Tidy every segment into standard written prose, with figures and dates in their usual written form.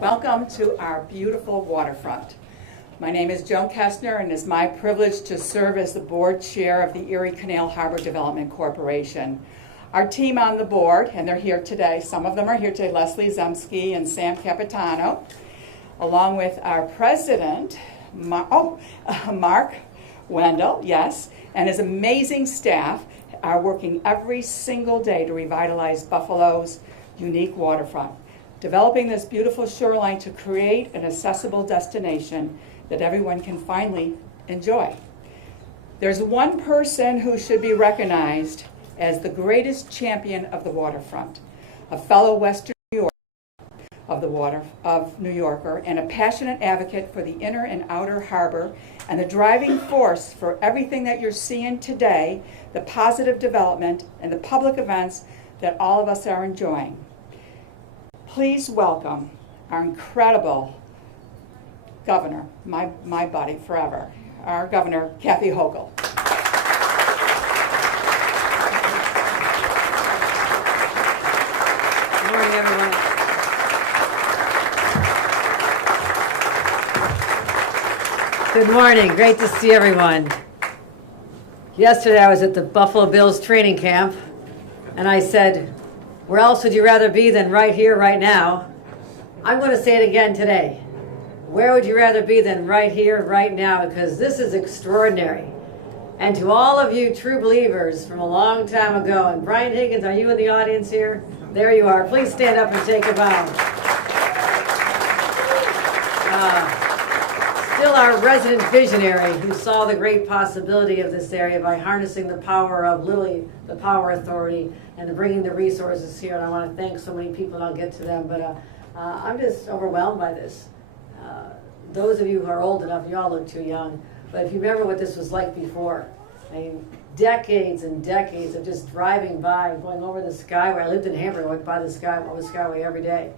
Welcome to our beautiful waterfront. My name is Joan Kestner, and it's my privilege to serve as the board chair of the Erie Canal Harbor Development Corporation. Our team on the board, and they're here today, some of them are here today, Leslie Zemsky and Sam Capitano, along with our president, Mark Wendell, yes, and his amazing staff are working every single day to revitalize Buffalo's unique waterfront, developing this beautiful shoreline to create an accessible destination that everyone can finally enjoy. There's one person who should be recognized as the greatest champion of the waterfront, a fellow Western New Yorker of New Yorker, and a passionate advocate for the inner and outer harbor, and the driving force for everything that you're seeing today, the positive development and the public events that all of us are enjoying. Please welcome our incredible governor, my buddy forever, our governor, Kathy Hochul. Good morning, everyone. Good morning. Great to see everyone. Yesterday I was at the Buffalo Bills training camp, and I said, where else would you rather be than right here, right now? I'm going to say it again today. Where would you rather be than right here, right now? Because this is extraordinary. And to all of you true believers from a long time ago, and Brian Higgins, are you in the audience here? There you are. Please stand up and take a bow. Still our resident visionary who saw the great possibility of this area by harnessing the power of Lily, the Power Authority, and bringing the resources here. And I want to thank so many people, and I'll get to them. But I'm just overwhelmed by this. Those of you who are old enough, you all look too young, but if you remember what this was like before, I mean, decades and decades of just driving by, going over the Skyway. I lived in Hamburg, I went by the Skyway every day.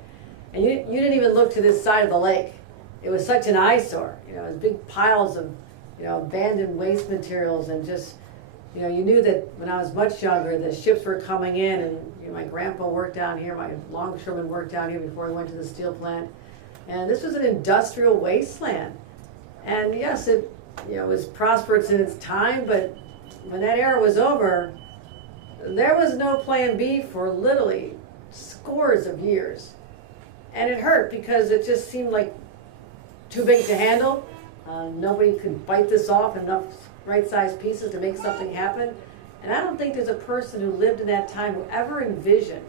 And you didn't even look to this side of the lake. It was such an eyesore. It was big piles of, abandoned waste materials, and just, you knew that when I was much younger, the ships were coming in, and my grandpa worked down here, my longshoreman worked down here before he went to the steel plant. And this was an industrial wasteland. And yes, it was prosperous in its time, but when that era was over, there was no plan B for literally scores of years. And it hurt because it just seemed like too big to handle. Nobody could bite this off in enough right-sized pieces to make something happen. And I don't think there's a person who lived in that time who ever envisioned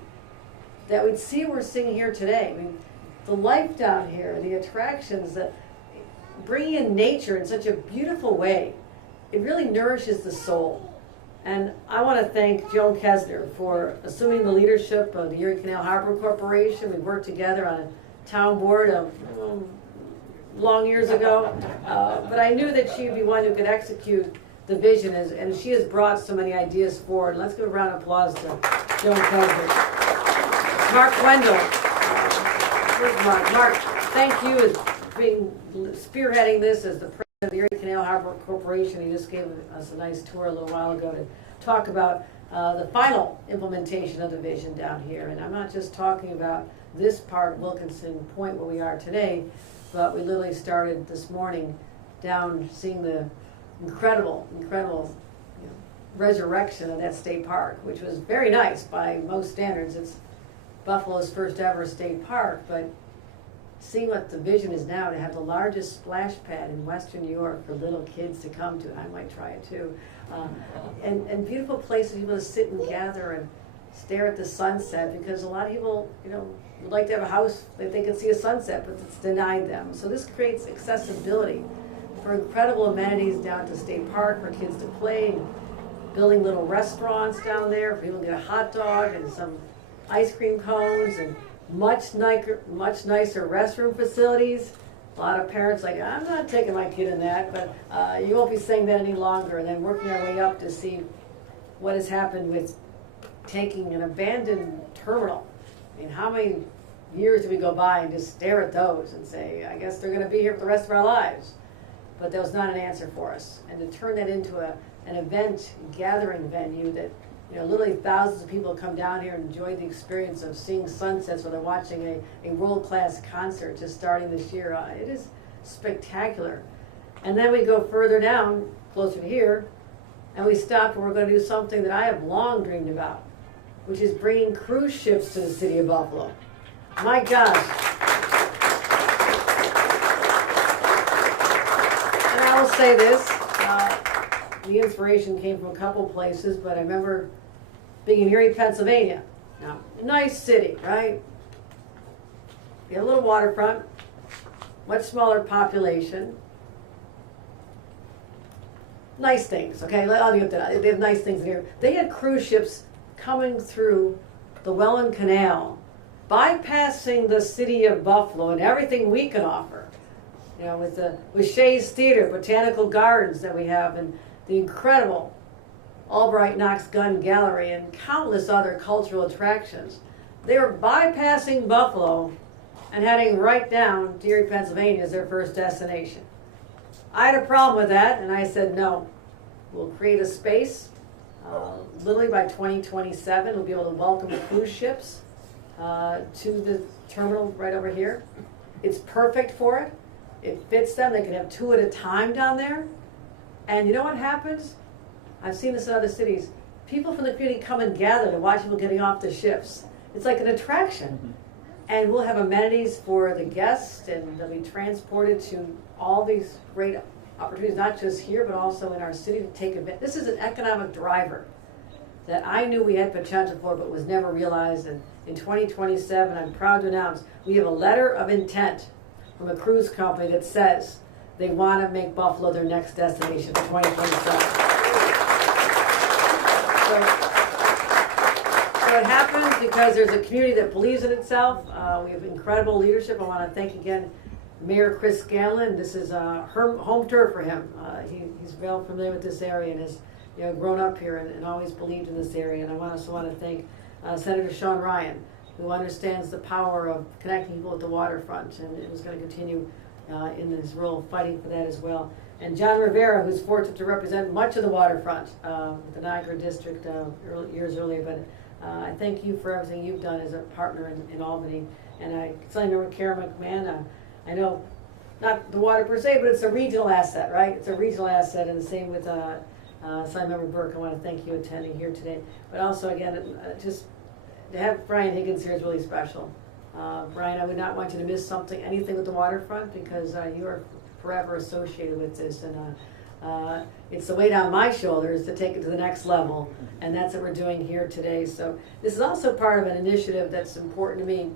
that we'd see what we're seeing here today. I mean, the life down here, the attractions, that bringing in nature in such a beautiful way, it really nourishes the soul. And I want to thank Joan Kestner for assuming the leadership of the Erie Canal Harbor Corporation. We worked together on a town board long years ago, but I knew that she would be one who could execute the vision, and she has brought so many ideas forward. Let's give a round of applause to Joan Kestner. Mark Wendell. Mark, thank you as spearheading this as the president of the Erie Canal Harbor Corporation. He just gave us a nice tour a little while ago to talk about the final implementation of the vision down here. And I'm not just talking about this part, Wilkinson Point, where we are today, but we literally started this morning down seeing the incredible resurrection of that state park, which was very nice by most standards. It's Buffalo's first ever state park, but seeing what the vision is now to have the largest splash pad in Western New York for little kids to come to, I might try it too, and beautiful places for people to sit and gather and stare at the sunset, because a lot of people, would like to have a house that they can see a sunset, but it's denied them. So this creates accessibility for incredible amenities down at the state park for kids to play, building little restaurants down there for people to get a hot dog and some ice cream cones, and much nicer restroom facilities. A lot of parents like, I'm not taking my kid in that, but you won't be saying that any longer. And then working our way up to see what has happened with taking an abandoned terminal. I mean, how many years do we go by and just stare at those and say, I guess they're going to be here for the rest of our lives? But that was not an answer for us. And to turn that into an event gathering venue that You know, literally thousands of people come down here and enjoy the experience of seeing sunsets while they're watching a world-class concert just starting this year. It is spectacular. And then we go further down, closer to here, and we stop and we're going to do something that I have long dreamed about, which is bringing cruise ships to the city of Buffalo. My gosh. And I will say this, the inspiration came from a couple places, but I remember being in Erie, Pennsylvania. Now, a nice city, right? You have a little waterfront, much smaller population. Nice things, okay? I'll get to that. They have nice things in here. They had cruise ships coming through the Welland Canal, bypassing the city of Buffalo and everything we can offer. You know, with Shea's Theater, Botanical Gardens that we have, and the incredible Albright Knox Gun Gallery, and countless other cultural attractions. They were bypassing Buffalo and heading right down to Erie, Pennsylvania as their first destination. I had a problem with that, and I said, no, we'll create a space. Literally by 2027, we'll be able to welcome cruise ships to the terminal right over here. It's perfect for it. It fits them. They can have 2 at a time down there. And you know what happens? I've seen this in other cities. People from the community come and gather to watch people getting off the ships. It's like an attraction. And we'll have amenities for the guests, and they'll be transported to all these great opportunities, not just here, but also in our city to take advantage. This is an economic driver that I knew we had potential for, but was never realized. And in 2027, I'm proud to announce we have a letter of intent from a cruise company that says they want to make Buffalo their next destination for 2027. So it happens because there's a community that believes in itself. We have incredible leadership. I want to thank again Mayor Chris Scanlon. This is home turf for him. He's well familiar with this area and has grown up here and always believed in this area. And I also want to thank Senator Sean Ryan, who understands the power of connecting people at the waterfront and is going to continue in his role fighting for that as well. And John Rivera, who's fortunate to represent much of the waterfront, the Niagara District years earlier. But I thank you for everything you've done as a partner in Albany. And I certainly remember Karen McMahon. I know, not the water per se, but it's a regional asset, right? It's a regional asset, and the same with Member Burke. I want to thank you attending here today. But also, again, just to have Brian Higgins here is really special. Brian, I would not want you to miss anything with the waterfront, because you are forever associated with this, and it's the weight on my shoulders to take it to the next level, and that's what we're doing here today. So this is also part of an initiative that's important to me.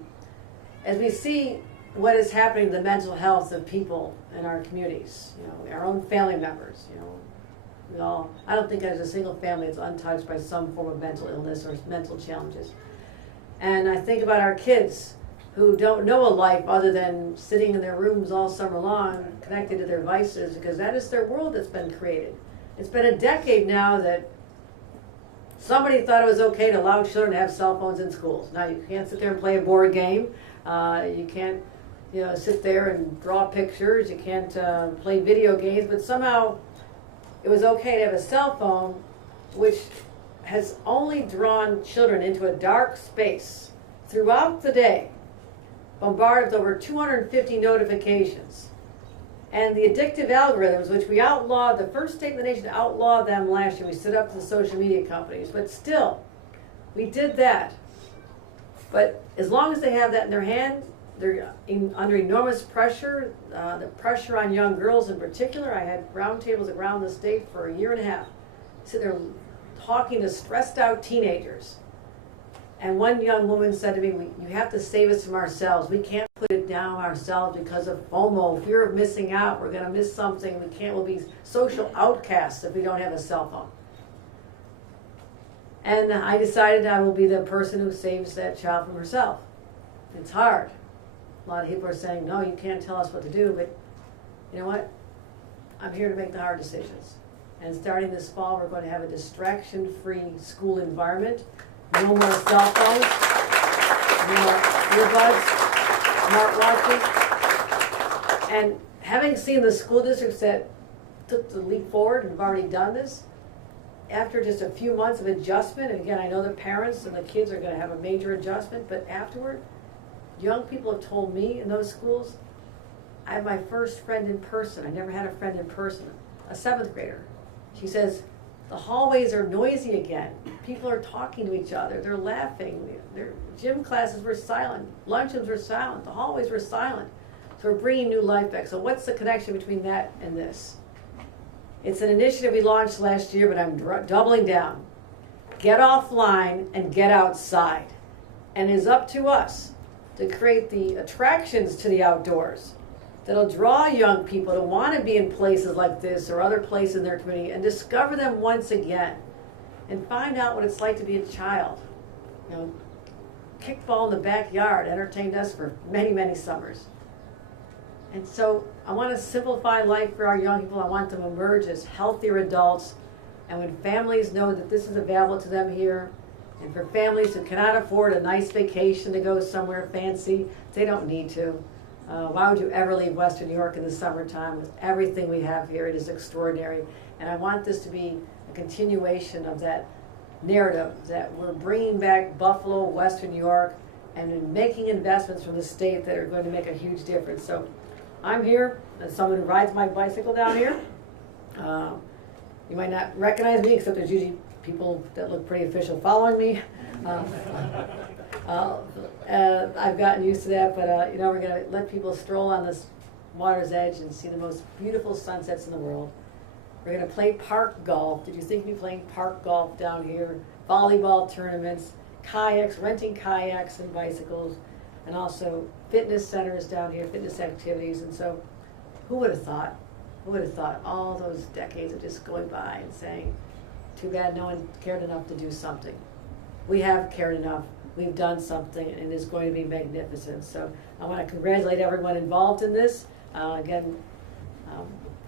As we see what is happening to the mental health of people in our communities, our own family members, I don't think there's a single family that's untouched by some form of mental illness or mental challenges. And I think about our kids who don't know a life other than sitting in their rooms all summer long, connected to their vices, because that is their world that's been created. It's been a decade now that somebody thought it was okay to allow children to have cell phones in schools. Now you can't sit there and play a board game. You can't sit there and draw pictures. You can't play video games. But somehow it was okay to have a cell phone, which has only drawn children into a dark space throughout the day, bombarded with over 250 notifications. And the addictive algorithms, which we outlawed, the first state in the nation to outlaw them last year. We stood up to the social media companies, but still, we did that. But as long as they have that in their hand, they're under enormous pressure, the pressure on young girls in particular. I had roundtables around the state for a year and a half, sitting there talking to stressed out teenagers. And one young woman said to me, you have to save us from ourselves. We can't put it down ourselves because of FOMO, fear of missing out. We're going to miss something. We'll be social outcasts if we don't have a cell phone. And I decided I will be the person who saves that child from herself. It's hard. A lot of people are saying, no, you can't tell us what to do, but you know what? I'm here to make the hard decisions. And starting this fall, we're going to have a distraction-free school environment. No more cell phones, no earbuds, smartwatches. And having seen the school districts that took the leap forward and have already done this, after just a few months of adjustment, and again, I know the parents and the kids are gonna have a major adjustment, but afterward, young people have told me in those schools, I have my first friend in person. I never had a friend in person, a 7th grader. She says, the hallways are noisy again. People are talking to each other. They're laughing. Their gym classes were silent. Luncheons were silent. The hallways were silent. So we're bringing new life back. So what's the connection between that and this? It's an initiative we launched last year, but I'm doubling down. Get offline and get outside. And it is up to us to create the attractions to the outdoors that'll draw young people to want to be in places like this or other places in their community and discover them once again and find out what it's like to be a child. You know, kickball in the backyard entertained us for many, many summers. And so I want to simplify life for our young people. I want them to emerge as healthier adults. And when families know that this is available to them here, and for families who cannot afford a nice vacation to go somewhere fancy, they don't need to. Why would you ever leave Western New York in the summertime with everything we have here? It is extraordinary. And I want this to be a continuation of that narrative that we're bringing back Buffalo, Western New York, and in making investments from the state that are going to make a huge difference. So I'm here as someone who rides my bicycle down here. You might not recognize me, except there's usually people that look pretty official following me. I've gotten used to that, but you know, we're gonna let people stroll on this water's edge and see the most beautiful sunsets in the world. We're gonna play park golf. Did you think we'd be playing park golf down here? Volleyball tournaments, kayaks, renting kayaks and bicycles, and also fitness centers down here, fitness activities. And so, who would have thought? Who would have thought all those decades of just going by and saying, too bad no one cared enough to do something. We have cared enough. We've done something, and it's going to be magnificent. So I want to congratulate everyone involved in this. Again,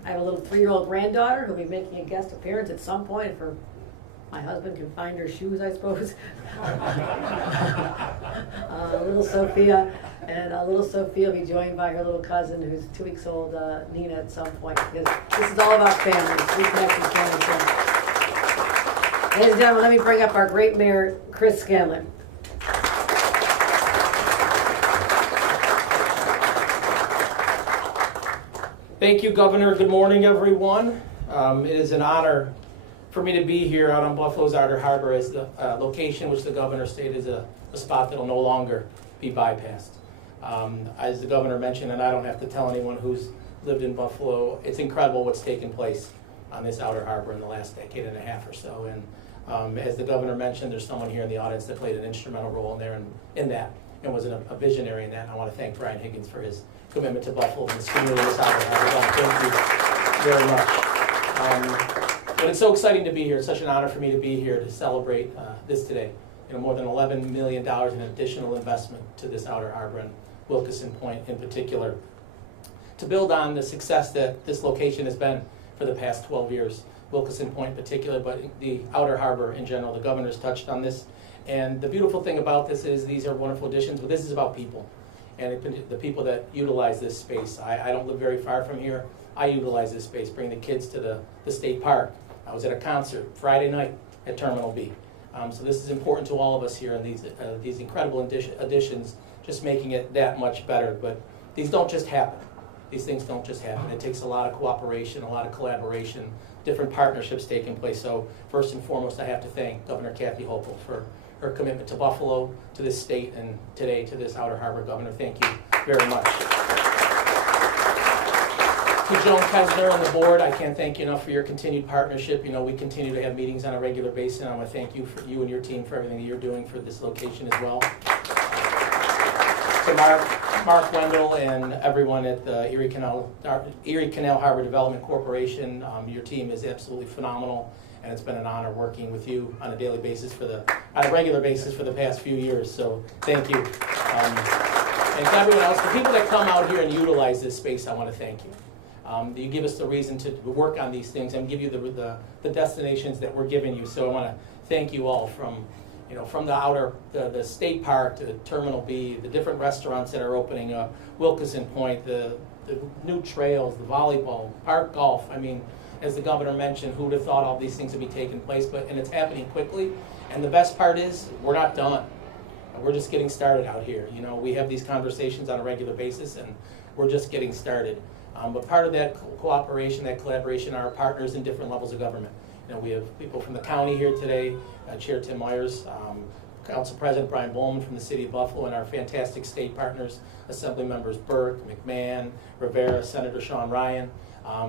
I have a little 3-year-old granddaughter who'll be making a guest appearance at some point if my husband can find her shoes, I suppose. Little Sophia. And little Sophia will be joined by her little cousin who's 2 weeks old, Nina, at some point. Because this is all about families. Reconnecting families. Ladies and gentlemen, let me bring up our great mayor, Chris Scanlon. Thank you, Governor. Good morning, everyone. It is an honor for me to be here out on Buffalo's Outer Harbor as the location which the governor stated is a spot that will no longer be bypassed. As the governor mentioned, and I don't have to tell anyone who's lived in Buffalo, it's incredible what's taken place on this Outer Harbor in the last decade and a half or so. And as the governor mentioned, there's someone here in the audience that played an instrumental role in there and in that, and was a visionary in that. And I want to thank Brian Higgins for his commitment to Buffalo and this community, this Outer Harbor. Thank you very much. But it's so exciting to be here. It's such an honor for me to be here to celebrate this today. You know, more than $11 million in additional investment to this Outer Harbor and Wilkeson Point in particular, to build on the success that this location has been for the past 12 years. Wilkeson Point in particular, but the Outer Harbor in general. The governor's touched on this. And the beautiful thing about this is these are wonderful additions, but this is about people and the people that utilize this space. I don't live very far from here. I utilize this space, bring the kids to the state park. I was at a concert Friday night at Terminal B. So this is important to all of us here, and these incredible additions just making it that much better. But these don't just happen. These things don't just happen. It takes a lot of cooperation, a lot of collaboration, different partnerships taking place. So first and foremost, I have to thank Governor Kathy Hochul for her commitment to Buffalo, to this state, and today to this Outer Harbor. Governor, thank you very much. To Joan Kesner and the board, I can't thank you enough for your continued partnership. You know, we continue to have meetings on a regular basis, and I want to thank you and your team for everything that you're doing for this location as well. To Mark Wendell and everyone at the Erie Canal Harbor Development Corporation, your team is absolutely phenomenal, and it's been an honor working with you on a daily basis on a regular basis for the past few years. So thank you. And to everyone else, the people that come out here and utilize this space, I want to thank you. You give us the reason to work on these things and give you the destinations that we're giving you. So I want to thank you all from You know, from the state park to Terminal B, the different restaurants that are opening up, Wilkinson Point, the new trails, the volleyball, park golf. I mean, as the governor mentioned, who would have thought all these things would be taking place? And it's happening quickly. And the best part is, we're not done. We're just getting started out here. You know, we have these conversations on a regular basis, and we're just getting started. But part of that cooperation, that collaboration, are our partners in different levels of government. You know, we have people from the county here today, Chair Tim Myers, Council President Brian Bowman from the City of Buffalo, and our fantastic state partners, Assembly Members Burke, McMahon, Rivera, Senator Sean Ryan.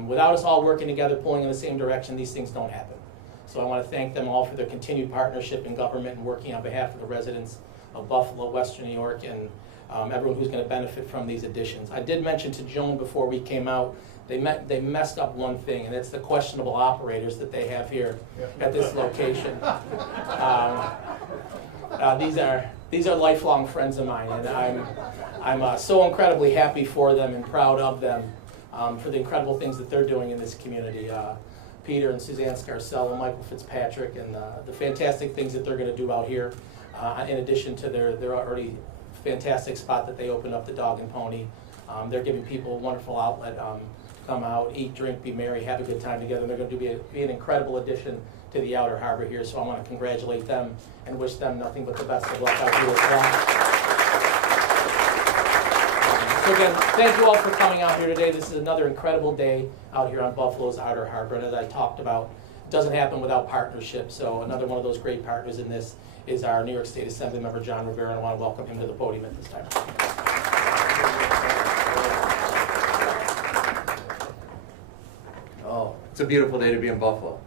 Without us all working together, pulling in the same direction, these things don't happen. So I want to thank them all for their continued partnership in government and working on behalf of the residents of Buffalo, Western New York, and everyone who's going to benefit from these additions. I did mention to Joan before we came out, they messed up one thing, and it's the questionable operators that they have here at this location. These are lifelong friends of mine, and I'm so incredibly happy for them and proud of them for the incredible things that they're doing in this community. Peter and Suzanne Scarcella, Michael Fitzpatrick, and the fantastic things that they're going to do out here, in addition to their already fantastic spot that they opened up, the Dog and Pony. They're giving people a wonderful outlet. Come out, eat, drink, be merry, have a good time together. And they're going to be an incredible addition to the Outer Harbor here, so I want to congratulate them and wish them nothing but the best of luck out here as well. So again, thank you all for coming out here today. This is another incredible day out here on Buffalo's Outer Harbor, and as I talked about, it doesn't happen without partnership. So another one of those great partners in this is our New York State Assembly Member John Rivera, and I want to welcome him to the podium at this time. Oh, it's a beautiful day to be in Buffalo.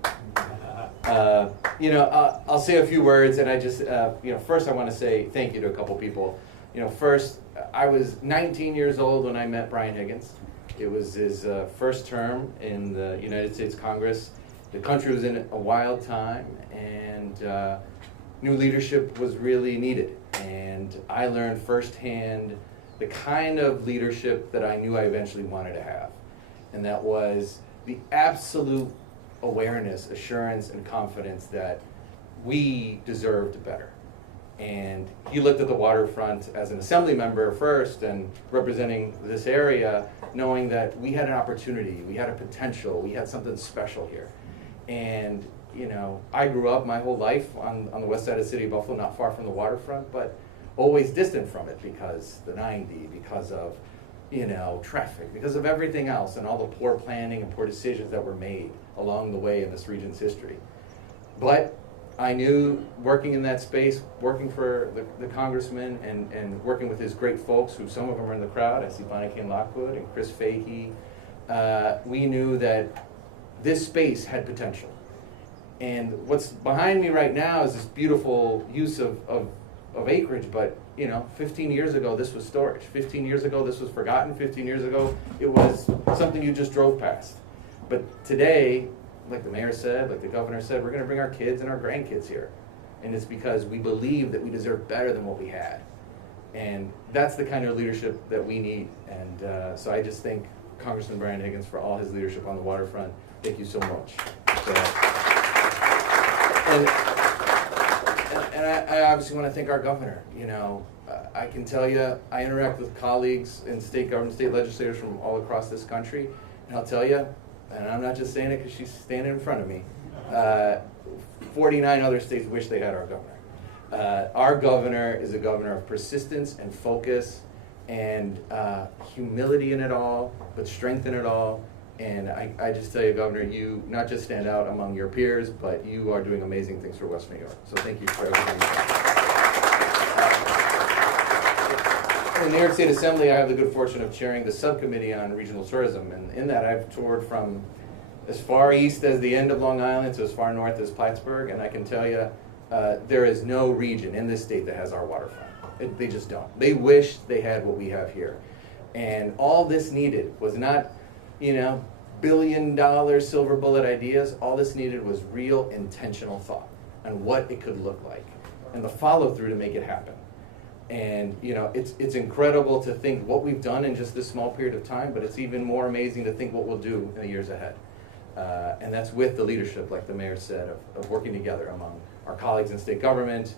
I'll say a few words, and I just, first I want to say thank you to a couple people. First, I was 19 years old when I met Brian Higgins. It was his first term in the United States Congress. The country was in a wild time, and new leadership was really needed. And I learned firsthand the kind of leadership that I knew I eventually wanted to have. And that was the absolute awareness, assurance, and confidence that we deserved better. And he looked at the waterfront as an assembly member first and representing this area, knowing that we had an opportunity, we had a potential, we had something special here. And I grew up my whole life on the west side of the city of Buffalo, not far from the waterfront, but always distant from it because the 90, because of traffic, because of everything else and all the poor planning and poor decisions that were made along the way in this region's history. But I knew working in that space, working for the congressman and working with his great folks, who some of them are in the crowd, I see Bonnie Kane Lockwood and Chris Fahey, we knew that this space had potential. And what's behind me right now is this beautiful use of acreage, but 15 years ago this was storage. 15 years ago this was forgotten. 15 years ago it was something you just drove past. But today, like the mayor said, like the governor said, we're going to bring our kids and our grandkids here. And it's because we believe that we deserve better than what we had. And that's the kind of leadership that we need. And so I just thank Congressman Brian Higgins for all his leadership on the waterfront. Thank you so much. And I obviously want to thank our governor. I can tell you, I interact with colleagues in state government, state legislators from all across this country, and I'll tell you, and I'm not just saying it because she's standing in front of me, 49 other states wish they had our governor. Our governor is a governor of persistence and focus and humility in it all, but strength in it all. And I just tell you, Governor, you not just stand out among your peers, but you are doing amazing things for West New York. So thank you for everything you've done. In the New York State Assembly, I have the good fortune of chairing the subcommittee on regional tourism. And in that, I've toured from as far east as the end of Long Island to as far north as Plattsburgh. And I can tell you, there is no region in this state that has our waterfront. They just don't. They wish they had what we have here. And all this needed was not, billion-dollar silver bullet ideas. All this needed was real intentional thought on what it could look like and the follow-through to make it happen. And it's incredible to think what we've done in just this small period of time, but it's even more amazing to think what we'll do in the years ahead. And that's with the leadership, like the mayor said, of working together among our colleagues in state government,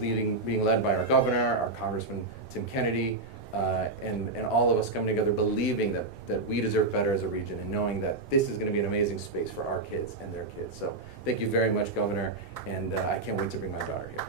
being led by our governor, our Congressman Tim Kennedy, and all of us coming together believing that we deserve better as a region and knowing that this is going to be an amazing space for our kids and their kids. So thank you very much, Governor, and I can't wait to bring my daughter here.